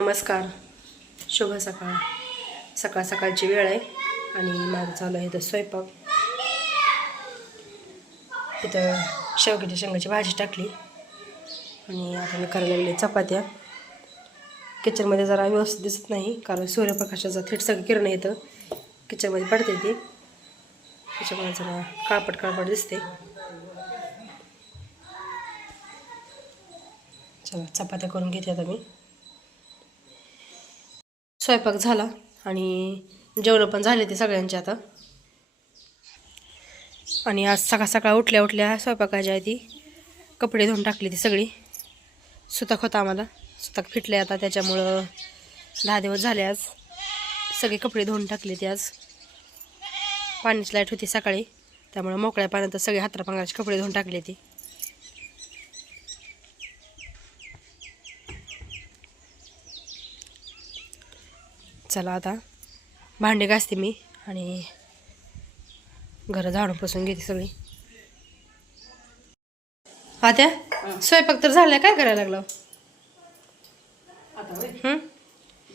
नमस्कार. शुभ सकाळ. सकाळ सकाळची वेळ आहे आणि माझं चालू आहे इथं स्वयंपाक. इथं शेवग्याच्या शेंगाची भाजी टाकली. आणि आता मी करायला लागले चपात्या. किचनमध्ये जरा व्यवस्थित दिसत नाही कारण सूर्यप्रकाशाचा थेट सगळं किरण येतं किचनमध्ये पडते ती. त्याच्यामुळे जरा काळपट काळपट दिसते. चला चपात्या करून घेते आता मी. स्वयंपाक झाला आणि जेवण पण झाले ते सगळ्यांचे आता. आणि आज सकाळ सकाळ उठल्या उठल्या स्वयंपाकाच्या ती. कपडे धुवून टाकली ती सगळी. सुताक होता आम्हाला. सुताक फिटले आता त्याच्यामुळं दहा दिवस झाले आज. सगळे कपडे धुवून टाकले ते आज. पाण्याची लाइट होती सकाळी त्यामुळे मोकळ्या पाण्यात सगळे हातरापांगाचे कपडे धुवून टाकले ती. चला आता. भांडे घासते मी आणि घरं झाडून पुसून घेते सगळी. आत्या स्वयंपाक तर झालाय काय करायला लागलं? हं?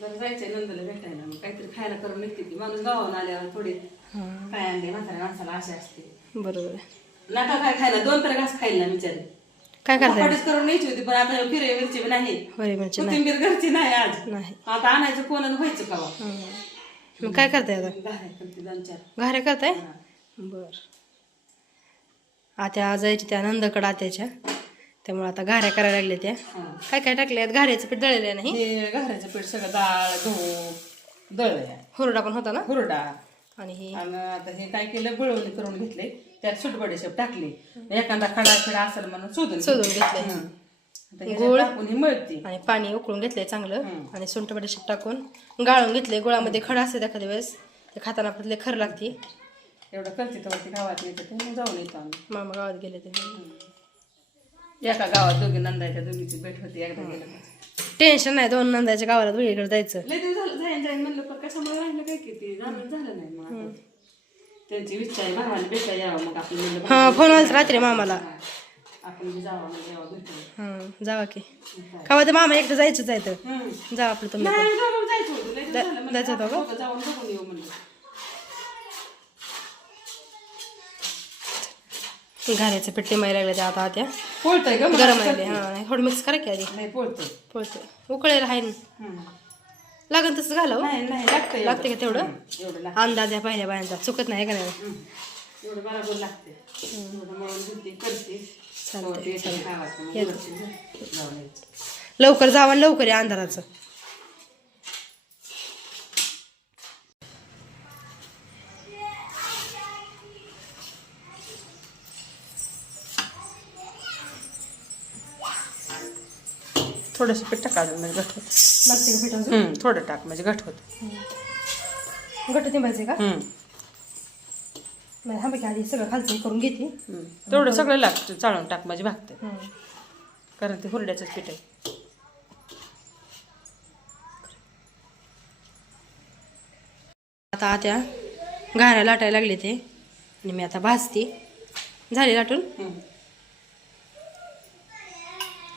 जरा जायचंय नंदला भेटायला मग काहीतरी खायला करून निघते ती. माणूस आल्यावर थोडी काय आणले म्हाताऱ्या माणसाला आशा असते. बरोबर नका काय खायला दोन तर घास खायला ना बिचारी. काय करताय? धपाटीच करून न्यायची होती पण आता फिरे मिरची नाही. होय म्हणजे नाही. कोथिंबीर घरची नाही आज. नाही. आता आणायचं कोण आणि व्हायचं हं. मग काय करताय आता? घालाय करते दोन चार. घाऱ्या करताय? बर. आत्या जायची त्या नंदकडं आत्याच्या. त्यामुळे आता घाऱ्या करायला लागल्या त्या. हा. काय काय टाकल्यात? घाऱ्याचं पीठ दळलेलं नाही हे? घराचं पीठ सगळं डाळ गहू दळ हुरडा पण होता ना? हुरडा. आणि हे. आणि आता हे काय केलं बळवणी करून घेतले. त्यात सुटबडेशेप टाकले. एखादा खडा खडा असेल म्हणून शोधून शोधून घेतले. ही. मळती. आणि पाणी उकळून घेतलंय चांगलं. आणि सुंठ बडीशेप टाकून गाळून घेतले गुळामध्ये खडा असते एखाद्या वेळेस ते खाताना आपल्याला खरं लागते. एवढं करते तेव्हा ती गावात येते ते मग जाऊन येतो आम्ही. मामा गावात गेले ते. एका गावात दोघी नंदायच्या दोघीची भेट होती एकदा गेलं. टेन्शन नाही दोन नंदाच्या गावाला वेगळीकडे जायचं. लय दिवस झालं जाईन जाईन म्हणलं पण कशामुळे राहिलं काय की ते जाणं झालं नाही मग आता. त्यांची इच्छा आहे भावाला भेटा यावं मग आपण म्हणलं हा फोन आला रात्री मामाला. हा. आपण बी जावं म्हणजे यावं भेटू हा जावा की. कावा ते मामा एकटं जायचं जायचं हं. जा आपलं तुम्ही नाही जायचं होतं. लय दिवस झालं म्हणलं, जायचं होतं का? दोघं जाऊन बघून येऊ म्हणलं. घाऱ्याचं पीठ मायला लागलं ते आता. त्या पोळतंय ग गरम राहिले हा थोडं मिक्स करा की आधी. नाही पोळतंय. पळतं उकळायला आहे ना. हं. लागन तसं घालावं? नाही लागतंय लागते का तेवढं? लागतं अंदाज आहे पहिल्या बायांचा. चुकत नाही का नाही. एवढं बरोबर लागते एवढं मळून घेते करते. चालतंय, तेव्हा ते येतं गावाचं, मग व्यवस्थित जाऊन यायचं. लवकर जावं लवकर या अंधाराचं. थोडंसं पीठ टाका अजून म्हणजे घट होत. लागते का पीठ अजून? हं, थोडं टाक म्हणजे घट होत. घट्ट तिंबायचे का? नाही हा की आधी सगळं खालचं करून घेते तेवढं सगळं लागतं चाळून टाक म्हणजे भागते. कारण ते हुरड्याचंच पीठ आहे. आता आत्या घाऱ्या लाटायला लागले ते. आणि मी आता भाजते. झाले लाटून?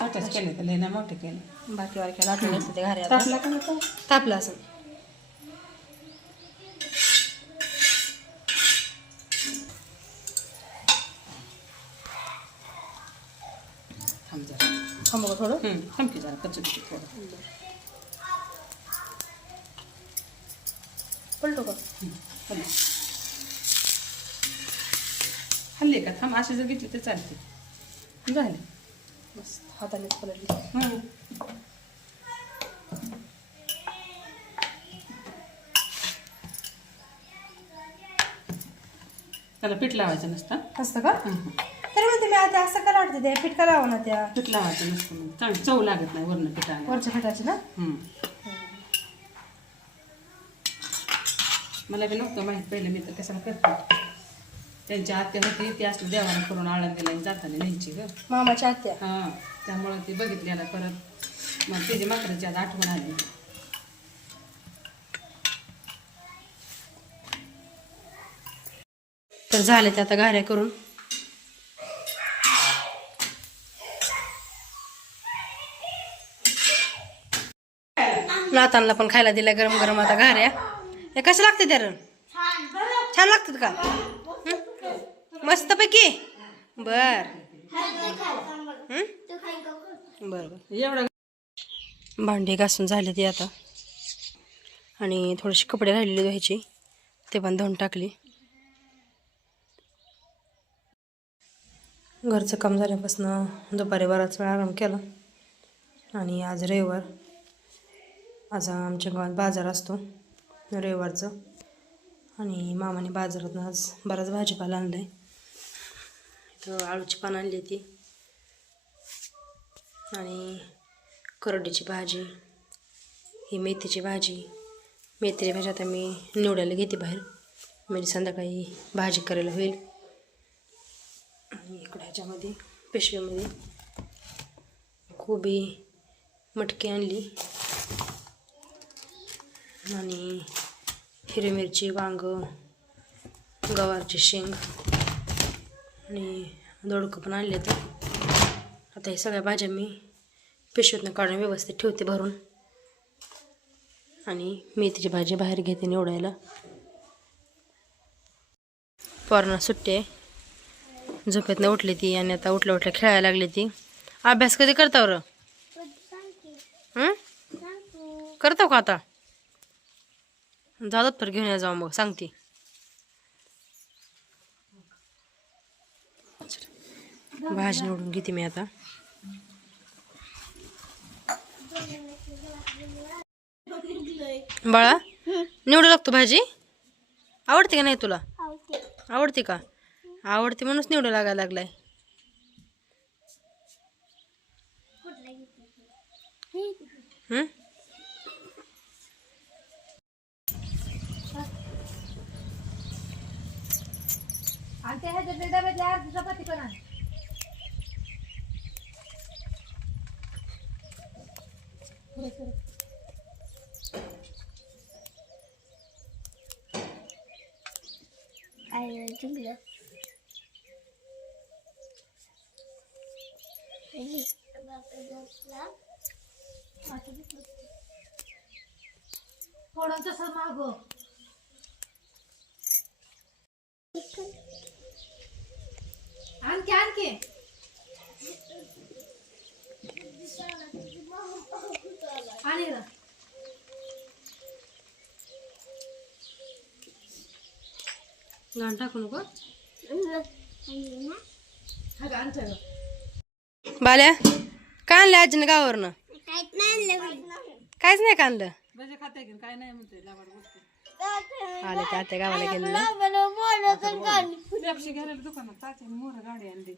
छोट्याच केले तर लेना मोठे केले बाकी वारक्या लाटून घेतले ते घाऱ्या टाकला का नको? तापलं असं थांब जरा. थांबू का थोडं. हं, थांब की जरा पीठ थोडं. पलटो का. हल्ली का? थांब अशी जर घेतली तर चालते. झाले. बस हातानेच पलटली. त्याला पीठ लावायचं नसतं. असतं का? तरी म्हणते मी आता असं का लाटते ते. पीठ का लावा ना त्या. पीठ लावायचं नसतं मग. चांगली चव लागत नाही वरण पिठाला वरच्या पिठाची ना. मला बी नव्हतं माहीत पहिले मी तर कशाला करते. त्यांची आत्या होती ती असलं देवाला करून आळंदीला जाताना न्यायची ग. मामाच्या आत्या? हां त्यामुळं ती बघितल्याला परत. मग तिची माकडाची आज आठवण आली. तर झाले ते आता घाऱ्या करून. नातांना पण खायला दिल्या गरम गरम आता घाऱ्या हे कशा लागते त्या? छान लागतात का? मस्त पैकी बर. बर बर भांडी घासून झाली ती आता. आणि थोडेसे कपडे राहिलेले धुवायचे. ते पण धुवून टाकली. घरचं काम झाल्यापासून दुपारी बराच वेळ आराम केला. आणि आज रविवार. आज आमच्या गावात बाजार असतो. रविवारचं. आणि मामाने बाजारातून आज बराच भाजीपाला आणला आहे आळूची पानं आणली ती आणि करडीची भाजी ही मेथीची भाजी. मेथीची भाजी आता मी निवडायला घेते बाहेर. म्हणजे संध्याकाळी भाजी करायला होईल. आणि इकडं ह्याच्यामध्ये पिशवीमध्ये कोबी मटकी आणली. आणि हिरवी मिरची वांग गवारची शेंग. आणि दोडकं पण आणले तर आता हे सगळ्या भाज्या मी पिशवीतनं काढून व्यवस्थित ठेवते भरून. आणि मेथीची भाजी बाहेर घेते निवडायला. पोरांना सुट्टी आहे. झोपेतनं उठली ती आणि आता उठल्या उठल्या खेळायला लागली ती. अभ्यास कधी करता र करतो का आता? जातात तर घेऊन या जाऊ मग सांगते. भाजी निवडून घेते मी आता. बाळा निवडू लागतो भाजी? आवडते का नाही तुला? आवडते का? आवडते म्हणूनच निवडू लागायला लागलाय. हं? जिंकलं थोडं तसं माग? आणखी आणखी. आणि ना घाण टाकू नको. हा का आणतोय बाल्या काय आणलं आजीनं गावावरनं? काहीच नाही का आणलं भजे खाते की काय नाही म्हणते लावाड गोष्टी. आले ते आता गावाला गेलेलं? पेप्सी घ्यायला दुकानात तात्या मोर गाडी आणली.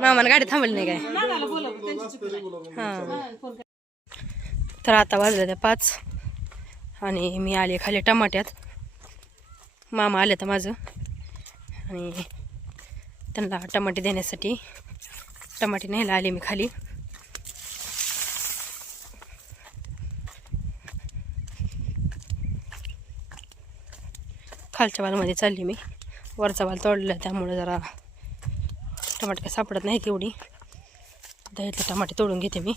मामानं गाडी थांबली नाही काय? नानाला बोलव त्यांची चुकी नाही. हां. तर आता वाजल्या त्या पाच आणि मी आले खाली टमाट्यात. मामा आले तर माझं. आणि त्यांना टमाटे देण्यासाठी टमाटे न्यायला आले मी खाली. खालच्या वालमध्ये चालली मी. वरचा वाल तोडला त्यामुळे जरा टमाटे काय सापडत नाही तेवढी दहीतले टमाटे तोडून घेते मी.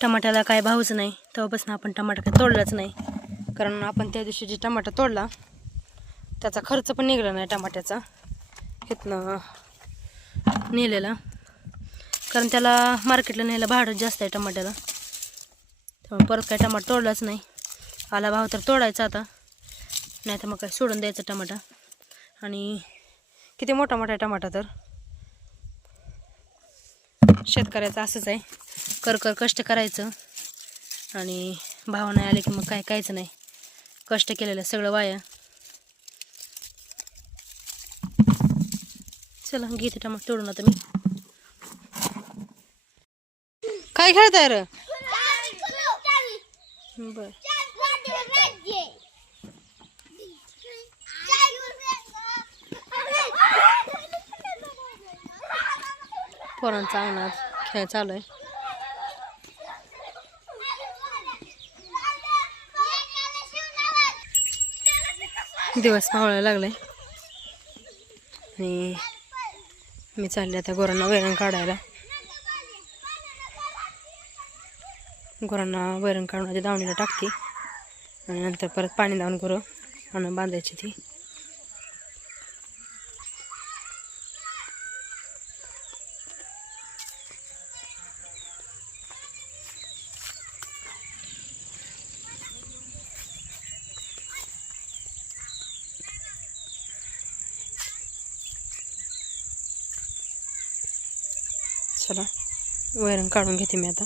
टमाट्याला काय भावच नाही. तेव्हापासून आपण टमाटा काय तोडलाच नाही. कारण आपण त्या दिवशी जे टमाटा तोडला त्याचा खर्च पण निघाला नाही टमाट्याचा. इथनं नेलेला. कारण त्याला मार्केटला न्यायला भाडं जास्त आहे टमाट्याला. त्यामुळे परत काय टमाटा तोडलाच नाही. आला भाव तर तोडायचा आता. नाही तर मग काय सोडून द्यायचा टमाटा. आणि किती मोठा मोठा आहे टमाटा तर? शेतकऱ्याचं असंच आहे. कर कर कष्ट करायचं. आणि भाव नाही आले की मग काय कायचं नाही. कष्ट केलेलं सगळं वाया. चला घेते टमाट तोडून आता मी. काय खेळताय र? बर. पोरांचा अंगणात खेळ चालू आहे. दिवस मावळायला लागलाय. आणि मी चालले आता गोरांना वैरण काढायला. गुरांना वैरण काढून दावणीला टाकते. आणि नंतर परत पाणी लावून गुरं आणि बांधायची ती चला वैरण काढून घेते मी आता.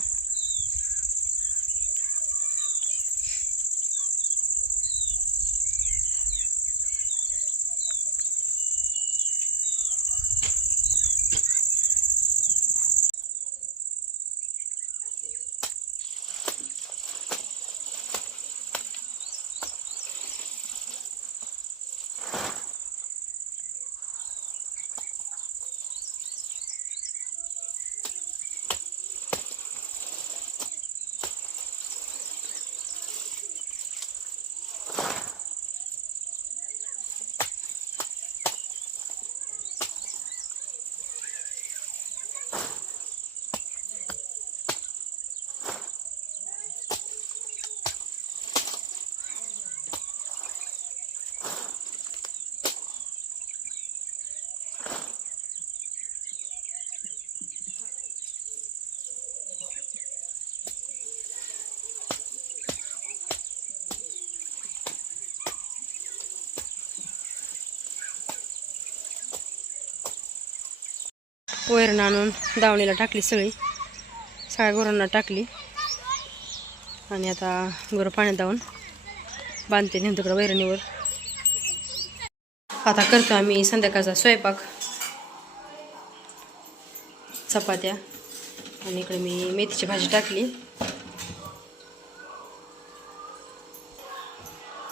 वैरण आणून दावणीला टाकली सगळी. सगळ्या गुरांना टाकली. आणि आता गुरं पाण्यात धावून बांधते तिकडं वैरणीवर. आता करतो आम्ही संध्याकाळचा स्वयंपाक. चपात्या. आणि इकडे मी मेथीची भाजी टाकली.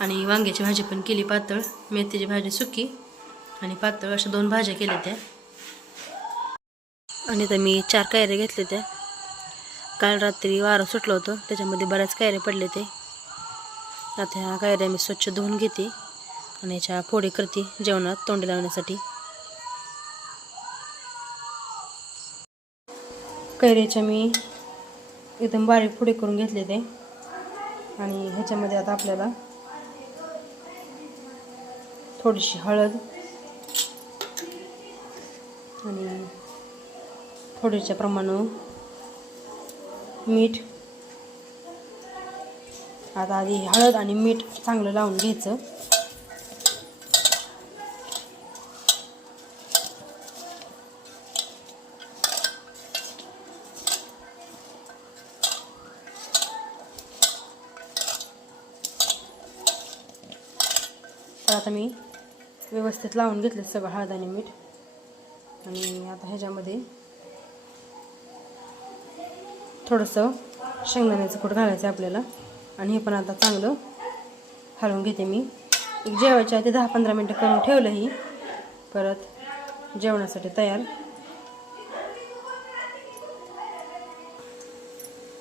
आणि वांग्याची भाजी पण केली पातळ. मेथीची भाजी सुकी. आणि पातळ अशा दोन भाज्या केल्या त्या. आणि तर मी चार कायऱ्या घेतल्या त्या काल रात्री वारं सुटलं होतं त्याच्यामध्ये बऱ्याच कायऱ्या पडले ते. आता ह्या कायऱ्या मी स्वच्छ धुवून घेते आणि याच्या फोडी करते जेवणात तोंडी लावण्यासाठी. कैऱ्याच्या मी एकदम बारीक फोडी करून घेतले ते. आणि ह्याच्यामध्ये आता आपल्याला थोडीशी हळद आणि थोडीच्या प्रमाणं मीठ. आता आधी हळद आणि मीठ चांगलं लावून घ्यायचं. तर आता मी व्यवस्थित लावून घेतलं सगळं हळद आणि मीठ. आणि आता ह्याच्यामध्ये थोडंसं शेंगदाण्याचं कूट घालायचं आहे आपल्याला? आणि हे पण आता चांगलं हलवून घेते मी. एक जेवायच्या आधी दहा पंधरा मिनटं करून ठेवलं ही. परत जेवणासाठी तयार.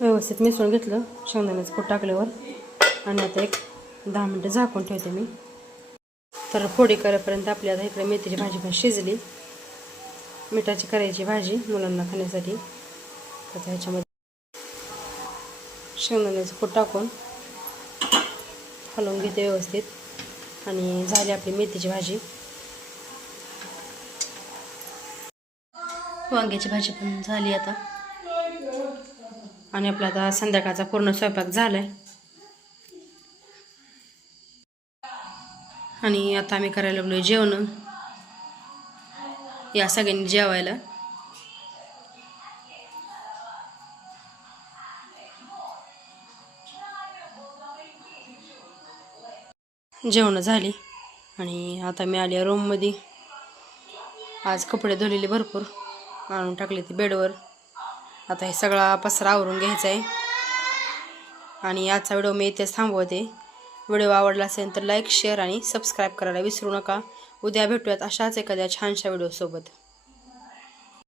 व्यवस्थित मिसळून घेतलं शेंगदाण्याचं कूट टाकल्यावर. आणि आता एक दहा मिनटं झाकून ठेवते मी. तर फोडी करेपर्यंत आपली आता इकडे मेथीची भाजी पण शिजली. मिठाची करायची भाजी मुलांना खाण्यासाठी. तर ह्याच्यामध्ये शेंगदाण्याचं कूट टाकून हलवून घेते व्यवस्थित. आणि झाली आपली मेथीची भाजी. वांग्याची भाजी पण झाली आता. आणि आपला आता संध्याकाळचा पूर्ण स्वयंपाक झालाय. आणि आता आम्ही करायला लागलो जेवण. या सगळ्यांनी जेवायला. जेवणं झाली. आणि आता मी आली रूममध्ये आज कपडे धुलेले भरपूर. आणून टाकले ते बेडवर. आता हे सगळा पसरा आवरून घ्यायचा आहे आणि आजचा व्हिडिओ मी इथेच थांबवते. व्हिडिओ आवडला असेल तर लाईक शेअर आणि सबस्क्राईब करायला विसरू नका. उद्या भेटूयात अशाच एखाद्या छानशा व्हिडिओसोबत.